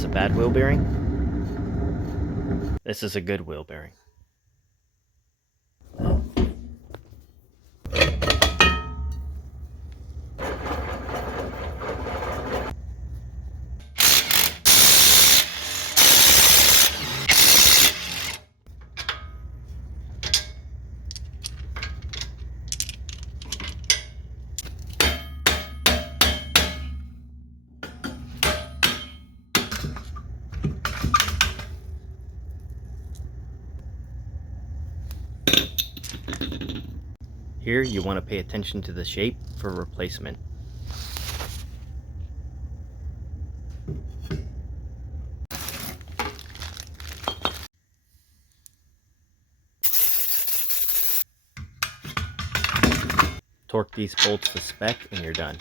this a bad wheel bearing? This is a good wheel bearing. Here you want to pay attention to the shape for replacement. Torque these bolts to spec and you're done.